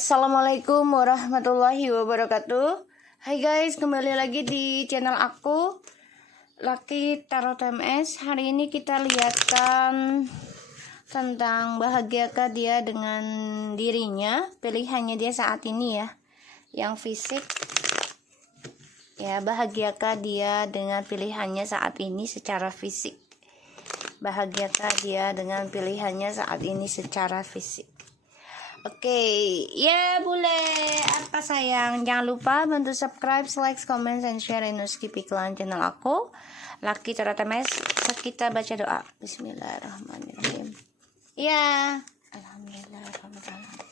Assalamualaikum warahmatullahi wabarakatuh. Hai guys, kembali lagi di channel aku Lucky Tarot TMS. Hari ini kita lihatkan tentang bahagiakah dia dengan dirinya, pilihannya dia saat ini ya, yang fisik. Ya, bahagiakah dia dengan pilihannya saat ini secara fisik? Bahagiakah dia dengan pilihannya saat ini secara fisik? Oke, ya boleh. Apa sayang? Jangan lupa bantu subscribe, like, comment, and share dan skip iklan channel aku Lucky Tarot TMS. Kita baca doa. Bismillahirrahmanirrahim. Ya, alhamdulillahirrahmanirrahim.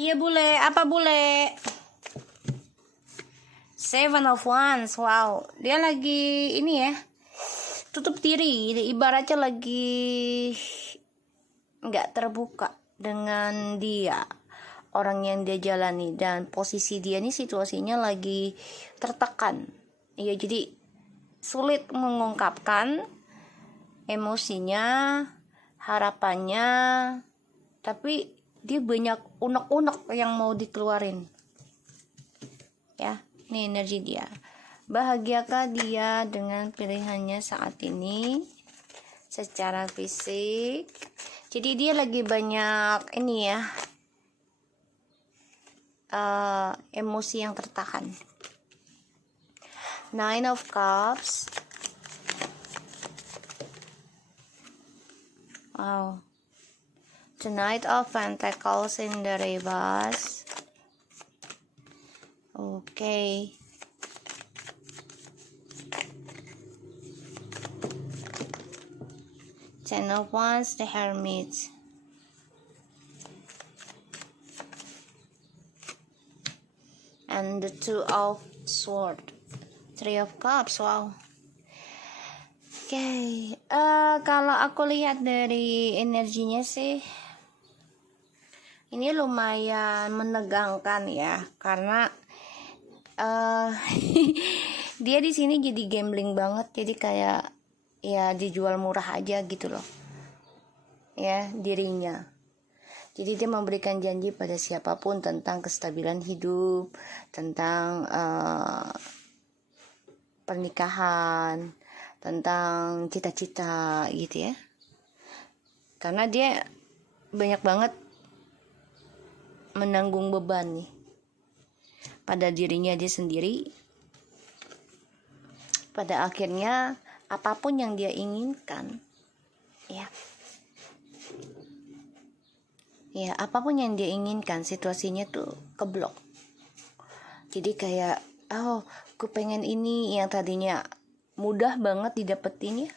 Iya boleh. Apa boleh? Seven of Wands. Wow, dia lagi ini ya, tutup diri. Ibaratnya lagi nggak terbuka dengan dia, orang yang dia jalani, dan posisi dia nih situasinya lagi tertekan ya, jadi sulit mengungkapkan emosinya, harapannya, tapi dia banyak unek-unek yang mau dikeluarin ya. Ini energi dia. Bahagiakah dia dengan pilihannya saat ini secara fisik? Jadi dia lagi banyak ini ya, emosi yang tertahan. Nine of Cups. Wow. The Knight of Pentacles in the reverse. Okay. Ten of Wands, the Hermit. And the Two of Swords. Three of Cups, wow. Oke, kalau aku lihat dari energinya sih, ini lumayan menegangkan ya, karena dia di sini jadi gambling banget, jadi kayak ya dijual murah aja gitu loh ya dirinya. Jadi dia memberikan janji pada siapapun tentang kestabilan hidup, tentang pernikahan, tentang cita-cita gitu ya, karena dia banyak banget menanggung beban nih pada dirinya dia sendiri. Pada akhirnya apapun yang dia inginkan ya, apapun yang dia inginkan, situasinya tuh keblok. Jadi kayak, gue pengen ini yang tadinya mudah banget didapetin ya,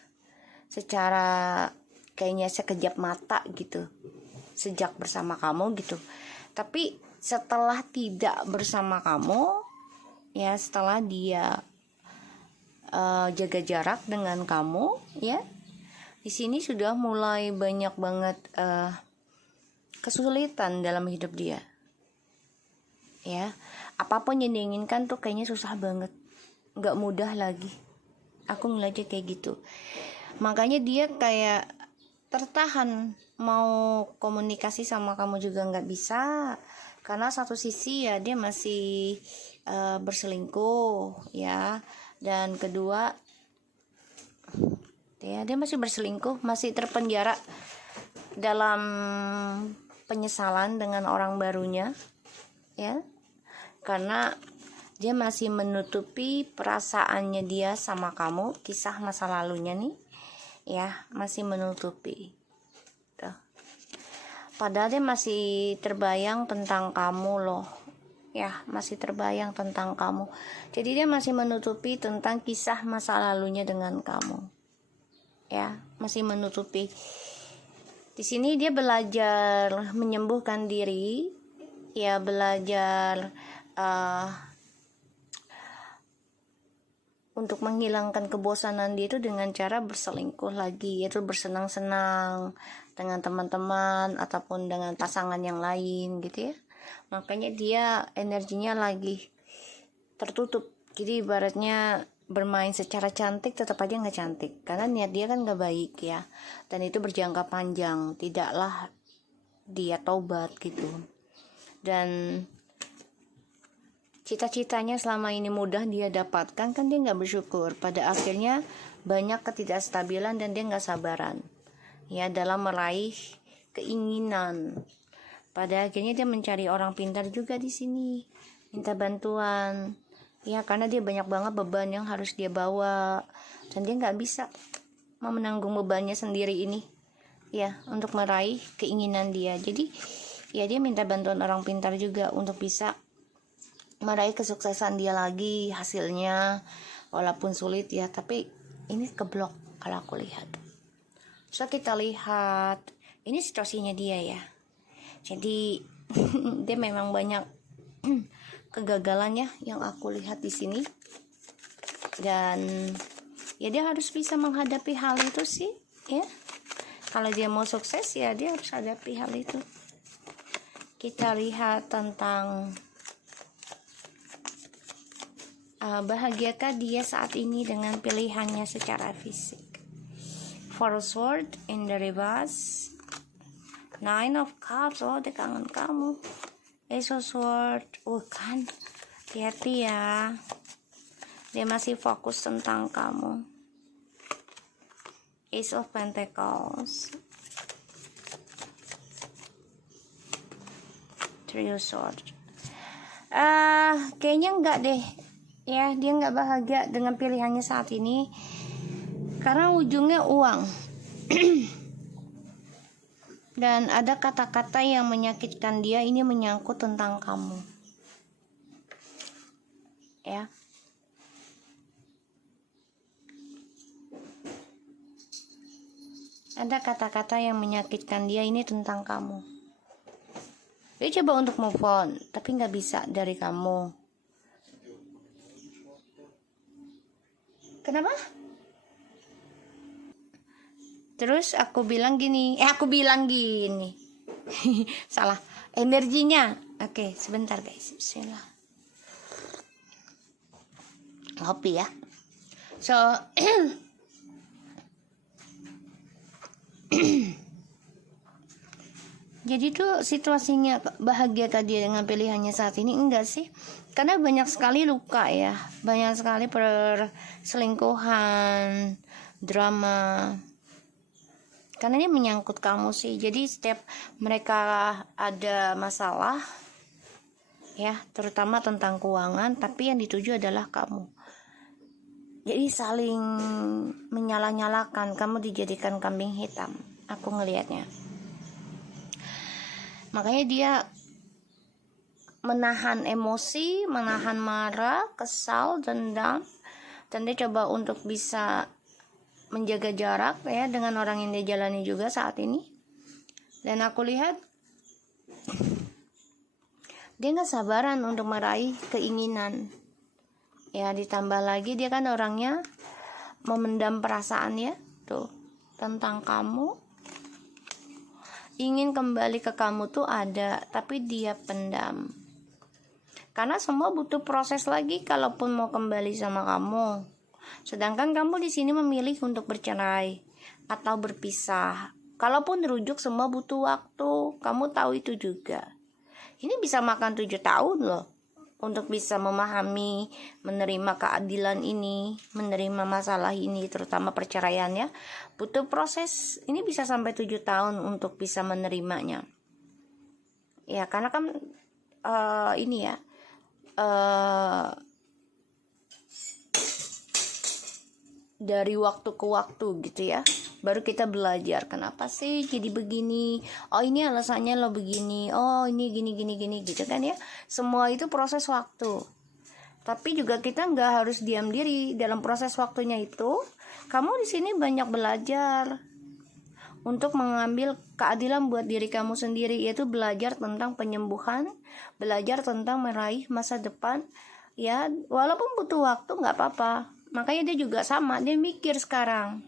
secara kayaknya sekejap mata gitu, sejak bersama kamu gitu. Tapi setelah tidak bersama kamu ya, setelah dia jaga jarak dengan kamu ya, di sini sudah mulai banyak banget kesulitan dalam hidup dia ya. Apapun yang diinginkan tuh kayaknya susah banget, nggak mudah lagi. Aku ngeliatnya kayak gitu. Makanya dia kayak tertahan, mau komunikasi sama kamu juga nggak bisa, karena satu sisi ya dia masih berselingkuh ya, dan kedua ya dia masih berselingkuh, masih terpenjara dalam penyesalan dengan orang barunya ya, karena dia masih menutupi perasaannya dia sama kamu, kisah masa lalunya nih ya, masih menutupi tuh. Padahal dia masih terbayang tentang kamu loh ya, masih terbayang tentang kamu. Jadi dia masih menutupi tentang kisah masa lalunya dengan kamu ya, masih menutupi. Di sini dia belajar menyembuhkan diri ya, belajar untuk menghilangkan kebosanan dia itu dengan cara berselingkuh lagi, yaitu bersenang-senang dengan teman-teman ataupun dengan pasangan yang lain gitu ya. Makanya dia energinya lagi tertutup. Jadi ibaratnya bermain secara cantik tetap aja nggak cantik, karena niat dia kan nggak baik ya, dan itu berjangka panjang, tidaklah dia tobat gitu. Dan cita-citanya selama ini mudah dia dapatkan, kan dia nggak bersyukur. Pada akhirnya banyak ketidakstabilan dan dia nggak sabaran ya dalam meraih keinginan. Pada akhirnya dia mencari orang pintar juga di sini, minta bantuan ya, karena dia banyak banget beban yang harus dia bawa dan dia nggak bisa menanggung bebannya sendiri ini ya untuk meraih keinginan dia. Jadi ya dia minta bantuan orang pintar juga untuk bisa meraih kesuksesan dia lagi hasilnya, walaupun sulit ya, tapi ini keblok kalau aku lihat. So kita lihat ini situasinya dia ya. Jadi dia memang banyak kegagalannya yang aku lihat di sini, dan ya dia harus bisa menghadapi hal itu sih ya. Kalau dia mau sukses ya dia harus hadapi hal itu. Kita lihat tentang bahagiakah dia saat ini dengan pilihannya secara fisik. Four sword in the reverse, Nine of Cups, oh dia kangen kamu. Ace of sword, kan hati-hati ya, dia masih fokus tentang kamu. Ace of Pentacles, Three of sword. Kayaknya enggak deh ya, dia nggak bahagia dengan pilihannya saat ini karena ujungnya uang. Dan ada kata-kata yang menyakitkan dia, ini menyangkut tentang kamu ya. Ada kata-kata yang menyakitkan dia, ini tentang kamu. Dia coba untuk move on tapi nggak bisa dari kamu. Kenapa? Terus aku bilang gini. Salah. Energinya. Oke, sebentar guys. Bismillah. Ngopi ya. So jadi tuh situasinya bahagia tadi dengan pilihannya saat ini, enggak sih? Karena banyak sekali luka ya, banyak sekali perselingkuhan, drama. Karena ini menyangkut kamu sih. Jadi setiap mereka ada masalah ya, terutama tentang keuangan, tapi yang dituju adalah kamu. Jadi saling menyalah-nyalakan, kamu dijadikan kambing hitam. Aku ngelihatnya. Makanya dia menahan emosi, menahan marah, kesal, dendam, dan dia coba untuk bisa menjaga jarak ya dengan orang yang dia jalani juga saat ini. Dan aku lihat dia nggak sabaran untuk meraih keinginan ya, ditambah lagi dia kan orangnya memendam perasaan ya tuh tentang kamu. Ingin kembali ke kamu tuh ada, tapi dia pendam. Karena semua butuh proses lagi kalaupun mau kembali sama kamu. Sedangkan kamu di sini memilih untuk bercerai atau berpisah. Kalaupun rujuk semua butuh waktu. Kamu tahu itu juga. Ini bisa makan 7 tahun loh untuk bisa memahami, menerima keadilan ini, menerima masalah ini, terutama perceraian ya. Butuh proses. Ini bisa sampai 7 tahun untuk bisa menerimanya. Ya karena kan ini ya. Dari waktu ke waktu gitu ya, baru kita belajar kenapa sih jadi begini, oh ini alasannya lo begini, oh ini gini gitu kan ya. Semua itu proses waktu, tapi juga kita nggak harus diam diri dalam proses waktunya itu. Kamu di sini banyak belajar untuk mengambil keadilan buat diri kamu sendiri, yaitu belajar tentang penyembuhan, belajar tentang meraih masa depan ya, walaupun butuh waktu nggak apa-apa. Makanya dia juga sama, dia mikir sekarang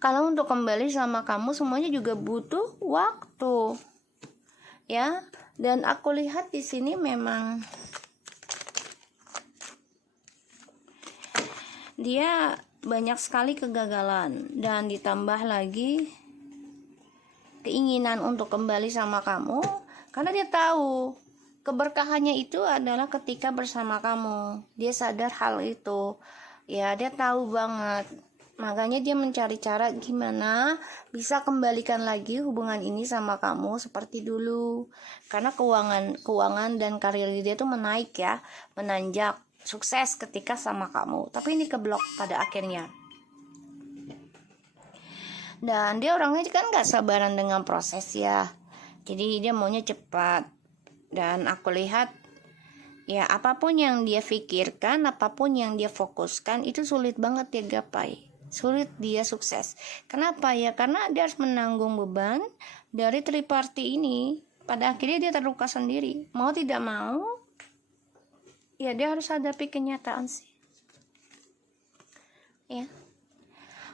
kalau untuk kembali sama kamu semuanya juga butuh waktu ya. Dan aku lihat di sini memang dia banyak sekali kegagalan, dan ditambah lagi keinginan untuk kembali sama kamu, karena dia tahu keberkahannya itu adalah ketika bersama kamu. Dia sadar hal itu, ya, dia tahu banget. Makanya dia mencari cara gimana bisa kembalikan lagi hubungan ini sama kamu seperti dulu. Karena keuangan dan karir dia tuh menaik ya, menanjak, sukses ketika sama kamu. Tapi ini keblok pada akhirnya. Dan dia orangnya kan gak sabaran dengan proses ya. Jadi dia maunya cepat. Dan aku lihat ya, apapun yang dia pikirkan, apapun yang dia fokuskan, itu sulit banget dia gapai. Sulit dia sukses. Kenapa ya? Karena dia harus menanggung beban dari triparty ini. Pada akhirnya dia terluka sendiri. Mau tidak mau, ya dia harus hadapi kenyataan sih. Ya.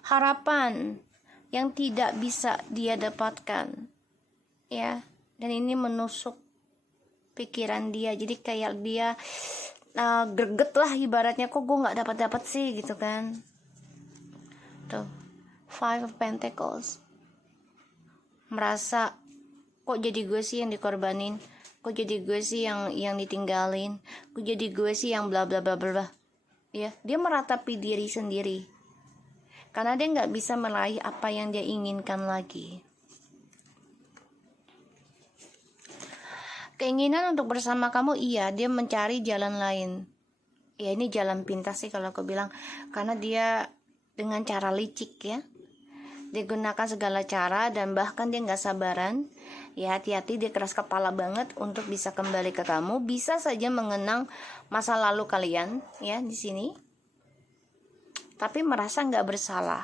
Harapan yang tidak bisa dia dapatkan. Ya. Dan ini menusuk pikiran dia. Jadi kayak dia greget lah ibaratnya, kok gue nggak dapat sih gitu kan. Tuh, Five of Pentacles. Merasa kok jadi gue sih yang dikorbanin, kok jadi gue sih yang ditinggalin, kok jadi gue sih yang bla bla bla bla. Ya, dia meratapi diri sendiri. Karena dia nggak bisa meraih apa yang dia inginkan lagi. Keinginan untuk bersama kamu, iya, dia mencari jalan lain. Ya, ini jalan pintas sih kalau aku bilang, karena dia dengan cara licik ya, dia gunakan segala cara dan bahkan dia nggak sabaran. Ya, hati-hati, dia keras kepala banget untuk bisa kembali ke kamu. Bisa saja mengenang masa lalu kalian ya di sini, tapi merasa nggak bersalah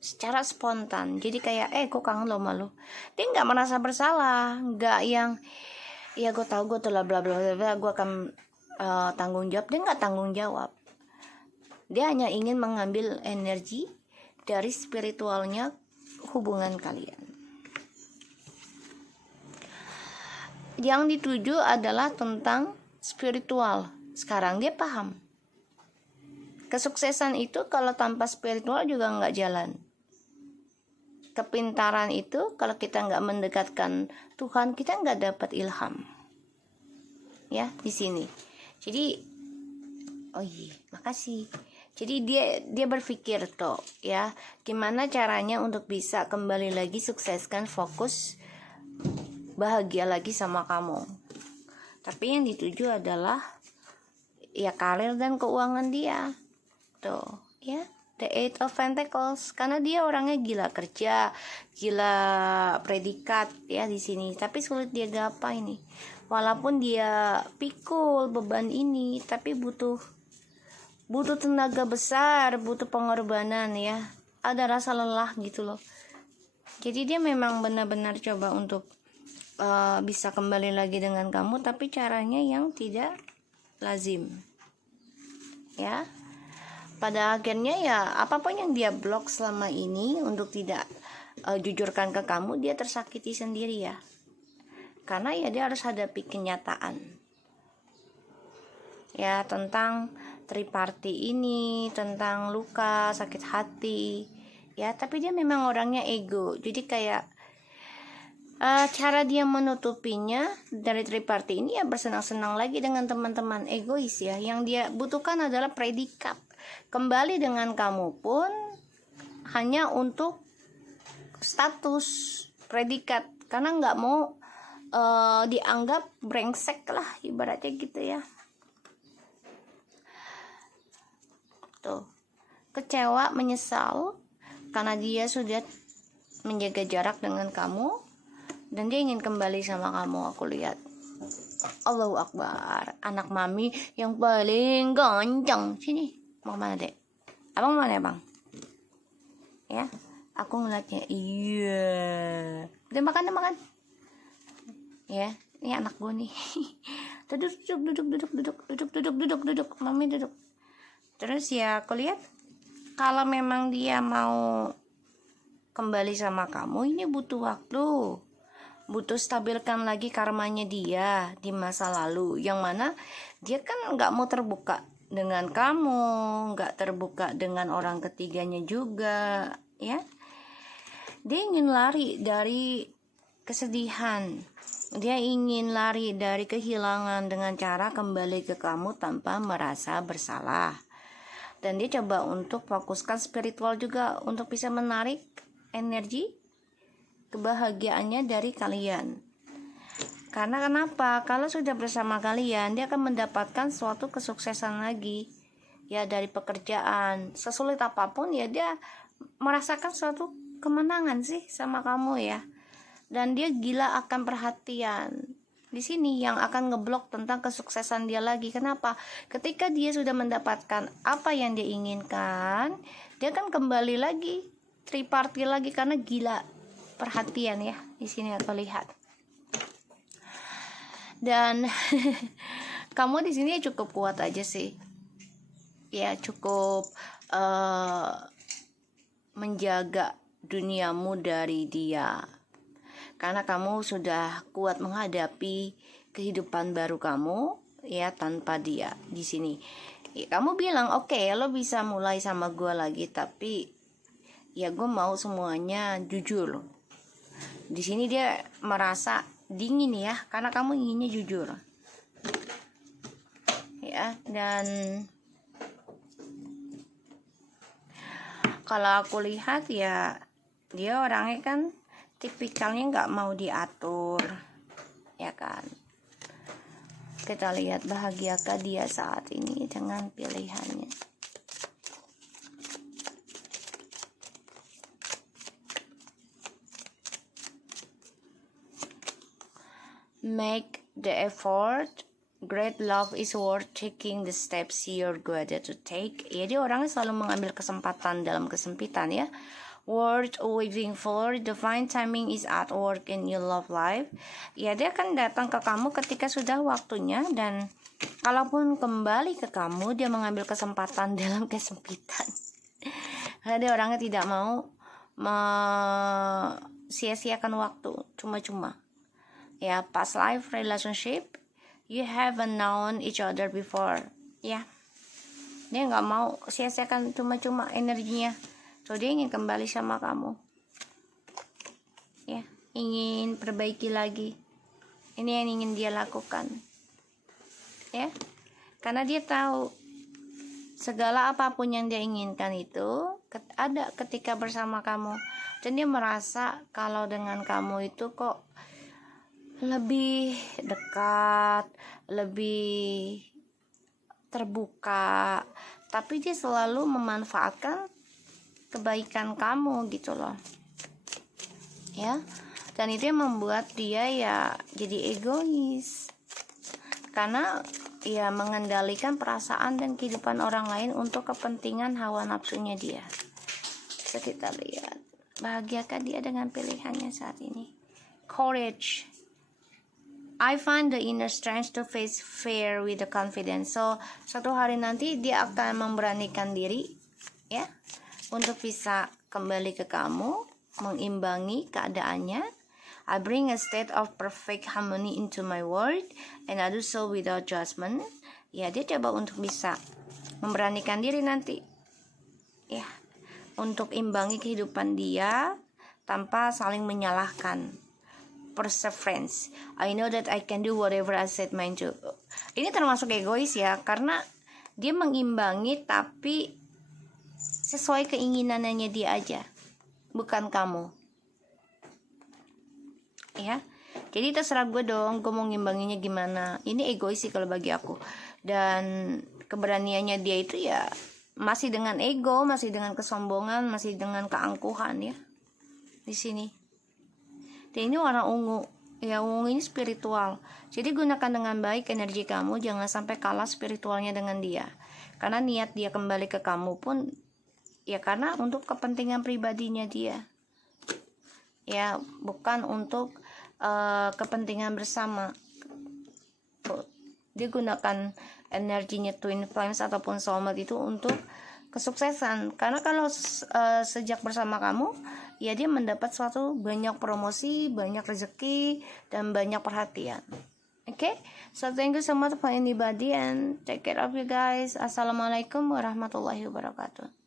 secara spontan. Jadi kayak kok kangen lo malu. Dia nggak merasa bersalah, nggak yang ya gue tahu gue telah bla bla bla, gue akan tanggung jawab. Dia nggak tanggung jawab. Dia hanya ingin mengambil energi dari spiritualnya hubungan kalian. Yang dituju adalah tentang spiritual. Sekarang dia paham. Kesuksesan itu kalau tanpa spiritual juga nggak jalan. Kepintaran itu kalau kita nggak mendekatkan Tuhan, kita nggak dapat ilham. Ya, di sini. Jadi, oh iya, makasih. Jadi dia berpikir tuh ya, gimana caranya untuk bisa kembali lagi sukseskan, fokus, bahagia lagi sama kamu. Tapi yang dituju adalah ya karir dan keuangan dia. Tuh, ya, The Eight of Pentacles. Karena dia orangnya gila kerja, gila predikat ya di sini. Tapi sulit dia gapai nih. Walaupun dia pikul beban ini, tapi butuh tenaga besar, butuh pengorbanan ya. Ada rasa lelah gitu loh. Jadi dia memang benar-benar coba untuk bisa kembali lagi dengan kamu, tapi caranya yang tidak lazim. Ya. Pada akhirnya ya apapun yang dia blok selama ini untuk tidak jujurkan ke kamu, dia tersakiti sendiri ya. Karena ya dia harus hadapi kenyataan. Ya, tentang triparty ini, tentang luka, sakit hati. Ya, tapi dia memang orangnya ego. Jadi kayak cara dia menutupinya dari triparty ini ya bersenang-senang lagi dengan teman-teman, egois ya. Yang dia butuhkan adalah predikat. Kembali dengan kamu pun hanya untuk status predikat, karena nggak mau dianggap brengsek lah ibaratnya gitu ya. Tuh, kecewa, menyesal karena dia sudah menjaga jarak dengan kamu dan dia ingin kembali sama kamu. Aku lihat, Allahu Akbar, anak mami yang paling ganteng. Sini, mau mana dek? Abang mana ya bang? Ya, aku ngeliatnya. Iya, udah makan. Ya, ini anak gue nih. Duduk. Mami duduk. Terus ya aku lihat kalau memang dia mau kembali sama kamu, ini butuh waktu. Butuh stabilkan lagi karmanya dia di masa lalu, yang mana dia kan gak mau terbuka dengan kamu, gak terbuka dengan orang ketiganya juga ya. Dia ingin lari dari kesedihan, dia ingin lari dari kehilangan dengan cara kembali ke kamu tanpa merasa bersalah. Dan dia coba untuk fokuskan spiritual juga untuk bisa menarik energi kebahagiaannya dari kalian. Karena kenapa? Kalau sudah bersama kalian, dia akan mendapatkan suatu kesuksesan lagi, ya, dari pekerjaan. Sesulit apapun ya dia merasakan suatu kemenangan sih sama kamu ya. Dan dia gila akan perhatian. Di sini yang akan ngeblok tentang kesuksesan dia lagi. Kenapa? Ketika dia sudah mendapatkan apa yang dia inginkan, dia akan kembali lagi triparty lagi karena gila perhatian ya. Di sini aku lihat. Dan kamu di sini cukup kuat aja sih. Ya, cukup menjaga duniamu dari dia. Karena kamu sudah kuat menghadapi kehidupan baru kamu ya tanpa dia di sini. Ya, kamu bilang oke, lo bisa mulai sama gue lagi, tapi ya gue mau semuanya jujur. Di sini dia merasa dingin ya, karena kamu inginnya jujur. Ya, dan kalau aku lihat ya dia orangnya kan tipikalnya nggak mau diatur, ya kan. Kita lihat bahagiakah dia saat ini dengan pilihannya. Make the effort. Great love is worth taking the steps you're going to take. Ya, dia orangnya selalu mengambil kesempatan dalam kesempitan ya. Worth waiting for. Divine timing is at work in your love life. Ya, dia akan datang ke kamu ketika sudah waktunya. Dan kalaupun kembali ke kamu, dia mengambil kesempatan dalam kesempitan. Karena dia orangnya tidak mau sia-siakan waktu cuma-cuma. Ya, past life relationship, you haven't known each other before. Ya, dia nggak mau sia-siakan cuma-cuma energinya. So dia ingin kembali sama kamu. Ya, ingin perbaiki lagi. Ini yang ingin dia lakukan. Ya, karena dia tahu segala apapun yang dia inginkan itu ada ketika bersama kamu. Dan dia merasa kalau dengan kamu itu kok lebih dekat, lebih terbuka, tapi dia selalu memanfaatkan kebaikan kamu gitu loh ya. Dan itu yang membuat dia ya jadi egois, karena ya mengendalikan perasaan dan kehidupan orang lain untuk kepentingan hawa nafsunya dia. Bisa kita lihat bahagiakah dia dengan pilihannya saat ini. Courage. I find the inner strength to face fear with the confidence. So, suatu hari nanti dia akan memberanikan diri ya untuk bisa kembali ke kamu, mengimbangi keadaannya. I bring a state of perfect harmony into my world and I do so without judgment. Ya, dia coba untuk bisa memberanikan diri nanti ya untuk imbangi kehidupan dia tanpa saling menyalahkan. Perseverance. I know that I can do whatever I set mind to. Ini termasuk egois ya, karena dia mengimbangi tapi sesuai keinginannya dia aja, bukan kamu. Ya, jadi terserah gue dong, gue mau ngimbanginya gimana. Ini egois sih kalau bagi aku. Dan keberaniannya dia itu ya masih dengan ego, masih dengan kesombongan, masih dengan keangkuhan ya di sini. Dan ini warna ungu. Ya, ungu ini spiritual. Jadi gunakan dengan baik energi kamu, jangan sampai kalah spiritualnya dengan dia. Karena niat dia kembali ke kamu pun ya karena untuk kepentingan pribadinya dia. Ya, bukan untuk kepentingan bersama. Dia gunakan energinya twin flames ataupun soulmate itu untuk kesuksesan. Karena kalau sejak bersama kamu, ya dia mendapat suatu banyak promosi, banyak rezeki, dan banyak perhatian. Okay, so thank you so much for anybody and take care of you guys. Assalamualaikum warahmatullahi wabarakatuh.